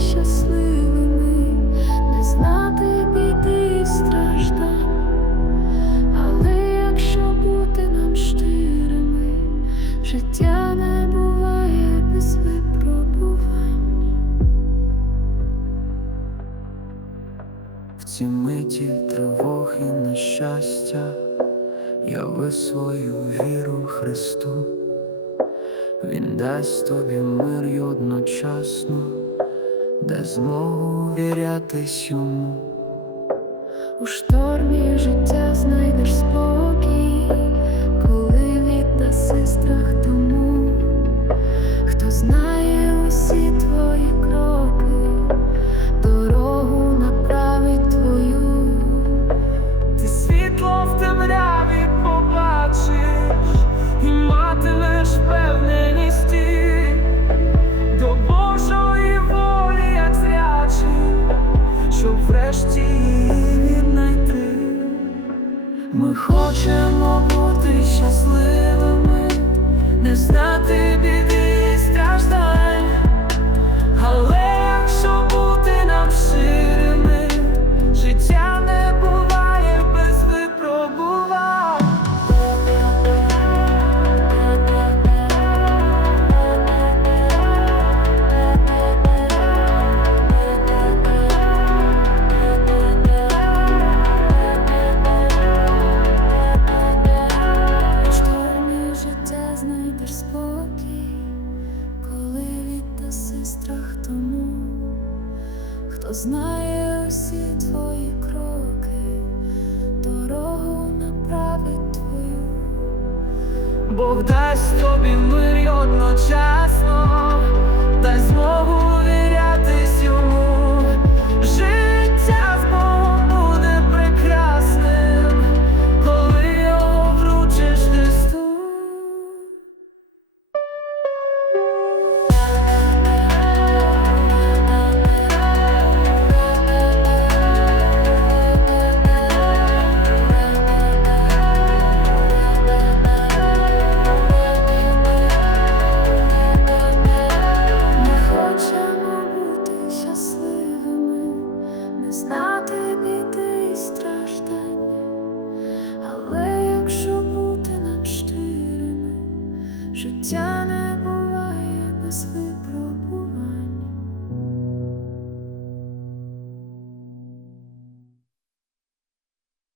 щасливими, не знати біди і страждань. Але якщо бути нам щирими, життя не буває без випробувань. В ці миті тривог і нещастя яви свою віру Христу, Він дасть тобі мир й одночасно, де змогу вірятись йому. У штормі життя знайдеш спокій, Ми хочемо бути щасливими, не знати біди спокій, коли віддаси страх тому, хто знає усі твої кроки, дорогу направить твою. Бог дасть тобі мир одночасно, дай змогу Але